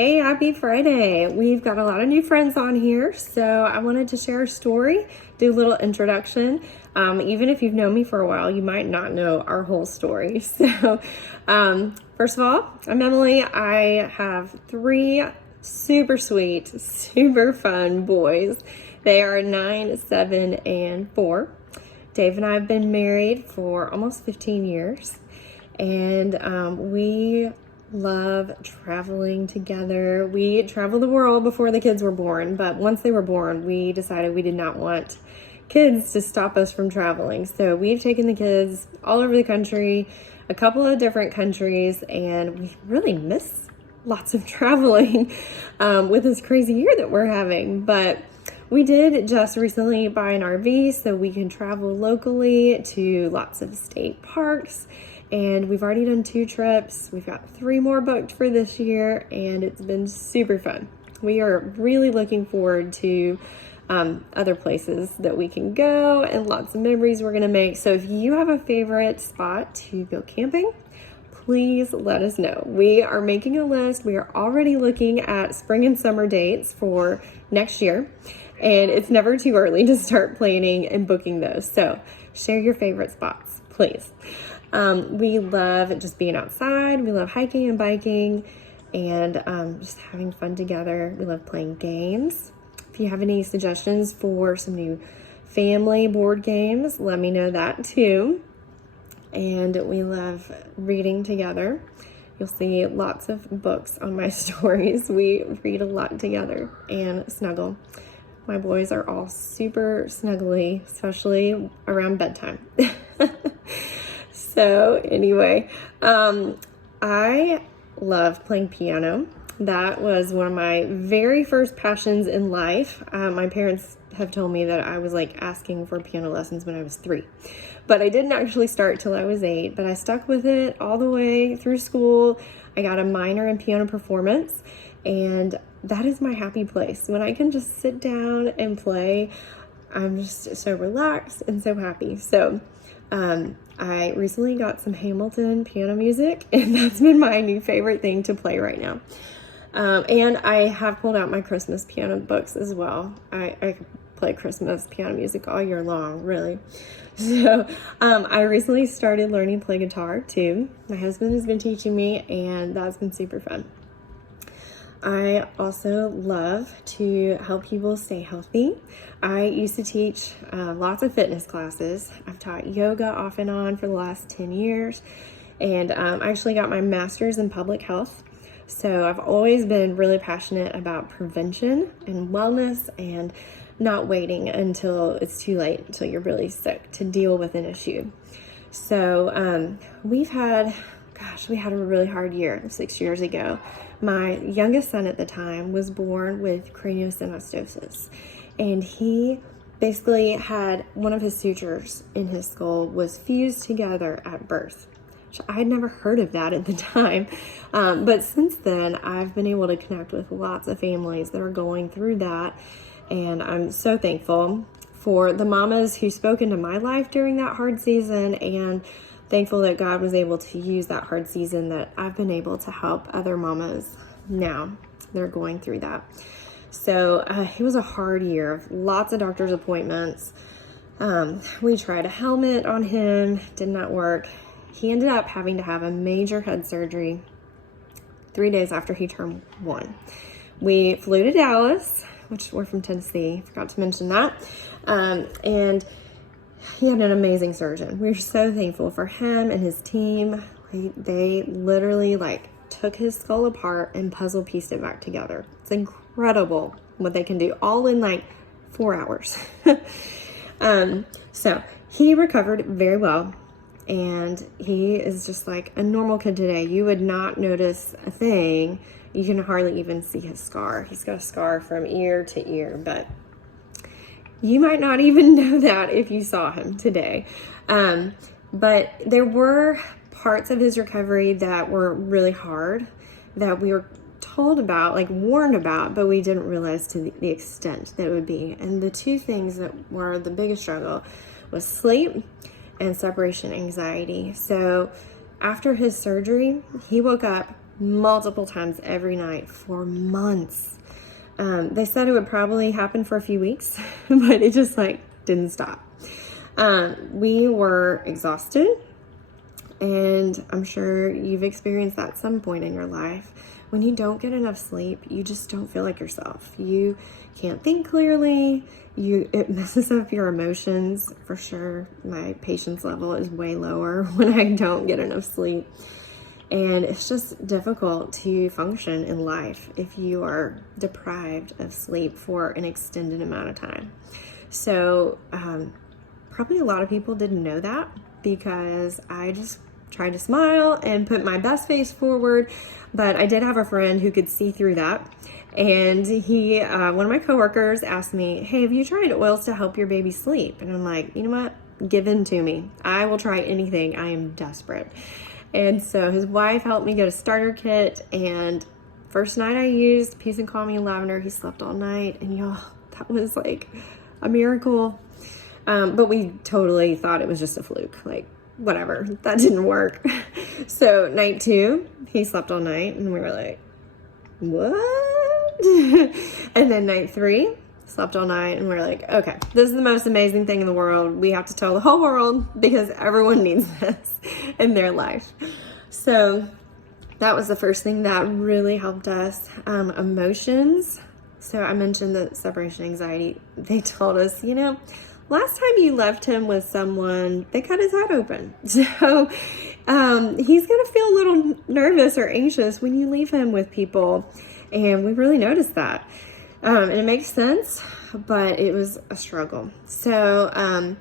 Hey, happy Friday. We've got a lot of new friends on here, so I wanted to share a story, do a little introduction. Even if you've known me for a while, you might not know our whole story. So, first of all, I'm Emily. I have three super sweet, super fun boys. They are 9, 7, and 4. Dave and I have been married for almost 15 years, and we love traveling together. We traveled the world before the kids were born, but once they were born, we decided we did not want kids to stop us from traveling. So we've taken the kids all over the country, a couple of different countries, and we really miss lots of traveling with this crazy year that we're having. But we did just recently buy an RV so we can travel locally to lots of state parks. And we've already done 2 trips. We've got 3 more booked for this year, and it's been super fun. We are really looking forward to other places that we can go and lots of memories we're gonna make. So if you have a favorite spot to go camping, please let us know. We are making a list. We are already looking at spring and summer dates for next year, and it's never too early to start planning and booking those. So share your favorite spots, please. We love just being outside. We love hiking and biking and just having fun together. We love playing games. If you have any suggestions for some new family board games, let me know that too. And we love reading together. You'll see lots of books on my stories. We read a lot together and snuggle. My boys are all super snuggly, especially around bedtime. So anyway, I love playing piano. That was one of my very first passions in life. My parents have told me that I was like asking for piano lessons when I was 3, but I didn't actually start till I was 8, but I stuck with it all the way through school. I got a minor in piano performance, and that is my happy place. When I can just sit down and play, I'm just so relaxed and so happy. So, I recently got some Hamilton piano music, and that's been my new favorite thing to play right now. And I have pulled out my Christmas piano books as well. I could play Christmas piano music all year long, really. So, I recently started learning to play guitar too. My husband has been teaching me, and that's been super fun. I also love to help people stay healthy. I used to teach lots of fitness classes. I've taught yoga off and on for the last 10 years, and I actually got my master's in public health. So I've always been really passionate about prevention and wellness and not waiting until it's too late, until you're really sick to deal with an issue. So we had a really hard year 6 years ago. My youngest son at the time was born with craniosynostosis, and he basically had one of his sutures in his skull was fused together at birth. I had never heard of that at the time, but since then I've been able to connect with lots of families that are going through that, and I'm so thankful for the mamas who spoke into my life during that hard season, and thankful that God was able to use that hard season that I've been able to help other mamas now. They're going through that. So it was a hard year, lots of doctor's appointments. We tried a helmet on him, did not work. He ended up having to have a major head surgery 3 days after he turned 1. We flew to Dallas, which we're from Tennessee, forgot to mention that. And he had an amazing surgeon. We're so thankful for him and his team. They literally took his skull apart and puzzle pieced it back together. It's incredible what they can do, all in 4 hours. So he recovered very well, and he is just like a normal kid today. You would not notice a thing. You can hardly even see his scar. He's got a scar from ear to ear, but you might not even know that if you saw him today. But there were parts of his recovery that were really hard that we were told about, warned about, but we didn't realize to the extent that it would be. And the 2 things that were the biggest struggle was sleep and separation anxiety. So after his surgery, he woke up multiple times every night for months. They said it would probably happen for a few weeks, but it just like didn't stop. We were exhausted, and I'm sure you've experienced that at some point in your life. When you don't get enough sleep, you just don't feel like yourself. You can't think clearly. It messes up your emotions for sure. My patience level is way lower when I don't get enough sleep. And it's just difficult to function in life if you are deprived of sleep for an extended amount of time. So probably a lot of people didn't know that, because I just tried to smile and put my best face forward. But I did have a friend who could see through that. And one of my coworkers asked me, hey, have you tried oils to help your baby sleep? And I'm like, you know what? Give in to me. I will try anything. I am desperate. And so his wife helped me get a starter kit. And first night I used Peace and Calming and Lavender, he slept all night. And y'all, that was like a miracle. But we totally thought it was just a fluke. Like, whatever, that didn't work. So night 2, he slept all night, and we were like, what? And then night 3, slept all night, and we're like, okay, this is the most amazing thing in the world. We have to tell the whole world, because everyone needs this in their life. So that was the first thing that really helped us. Emotions. So I mentioned the separation anxiety. They told us, last time you left him with someone, they cut his head open. So he's going to feel a little nervous or anxious when you leave him with people. And we really noticed that. And it makes sense, but it was a struggle. So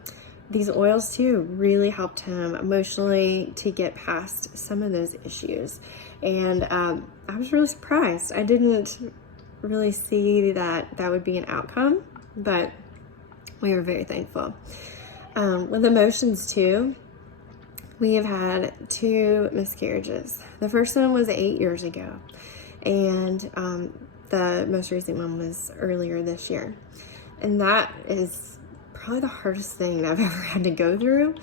these oils too really helped him emotionally to get past some of those issues. And I was really surprised. I didn't really see that would be an outcome, but we were very thankful. With emotions too, we have had 2 miscarriages. The first one was 8 years ago, and the most recent one was earlier this year. And that is probably the hardest thing I've ever had to go through.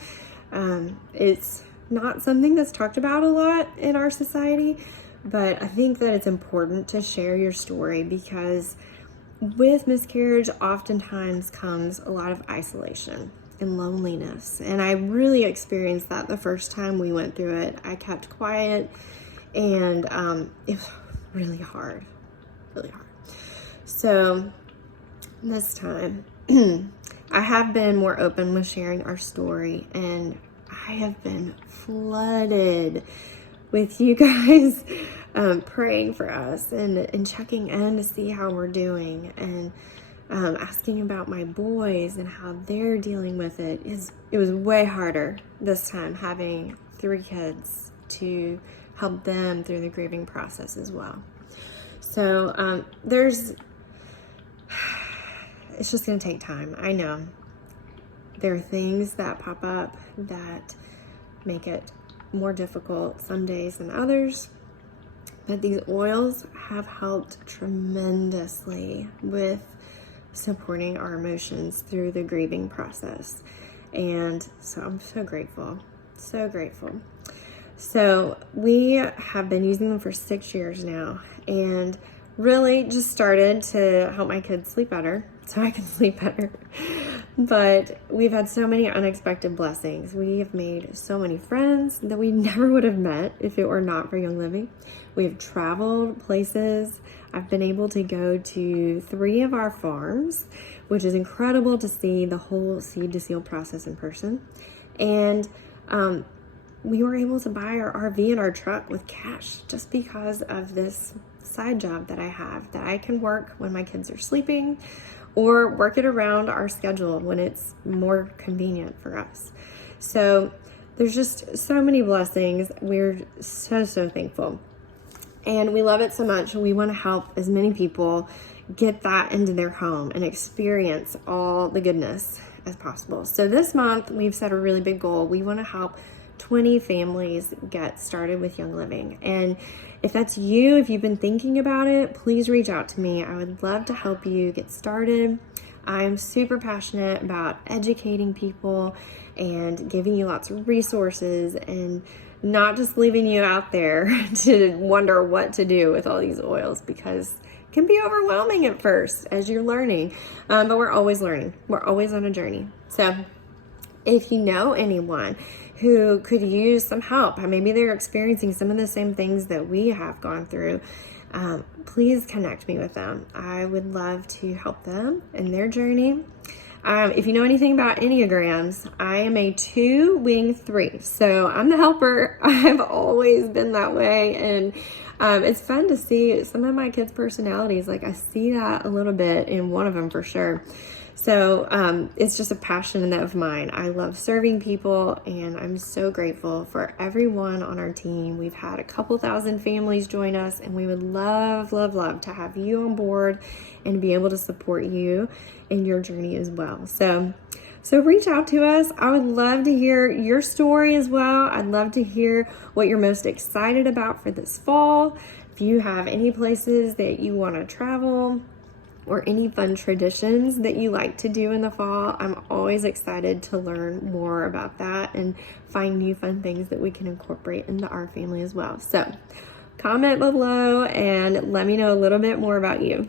It's not something that's talked about a lot in our society, but I think that it's important to share your story, because with miscarriage oftentimes comes a lot of isolation and loneliness. And I really experienced that the first time we went through it. I kept quiet, and it was really hard. So this time, I have been more open with sharing our story, and I have been flooded with you guys praying for us and checking in to see how we're doing, and asking about my boys and how they're dealing with it. It was way harder this time, having 3 kids, to help them through the grieving process as well. So it's just going to take time. I know there are things that pop up that make it more difficult some days than others, but these oils have helped tremendously with supporting our emotions through the grieving process. And so I'm so grateful. So we have been using them for 6 years now, and really just started to help my kids sleep better so I can sleep better. But we've had so many unexpected blessings. We have made so many friends that we never would have met if it were not for Young Living. We have traveled places. I've been able to go to 3 of our farms, which is incredible to see the whole seed to seal process in person. And we were able to buy our RV and our truck with cash just because of this side job that I have, that I can work when my kids are sleeping, or work it around our schedule when it's more convenient for us. So there's just so many blessings. We're so thankful. And we love it so much. We want to help as many people get that into their home and experience all the goodness as possible. So this month, we've set a really big goal. We want to help 20 families get started with Young Living. And if that's you, if you've been thinking about it, please reach out to me. I would love to help you get started. I'm super passionate about educating people and giving you lots of resources and not just leaving you out there to wonder what to do with all these oils, because it can be overwhelming at first as you're learning. But we're always learning. We're always on a journey. So if you know anyone who could use some help, maybe they're experiencing some of the same things that we have gone through, please connect me with them. I would love to help them in their journey. If you know anything about Enneagrams, I am a 2 wing 3. So I'm the helper. I've always been that way. And it's fun to see some of my kids' personalities. Like I see that a little bit in one of them for sure. So it's just a passion of mine. I love serving people, and I'm so grateful for everyone on our team. We've had a couple thousand families join us, and we would love, love, love to have you on board and be able to support you in your journey as well. So reach out to us. I would love to hear your story as well. I'd love to hear what you're most excited about for this fall. If you have any places that you want to travel, or any fun traditions that you like to do in the fall, I'm always excited to learn more about that and find new fun things that we can incorporate into our family as well. So comment below and let me know a little bit more about you.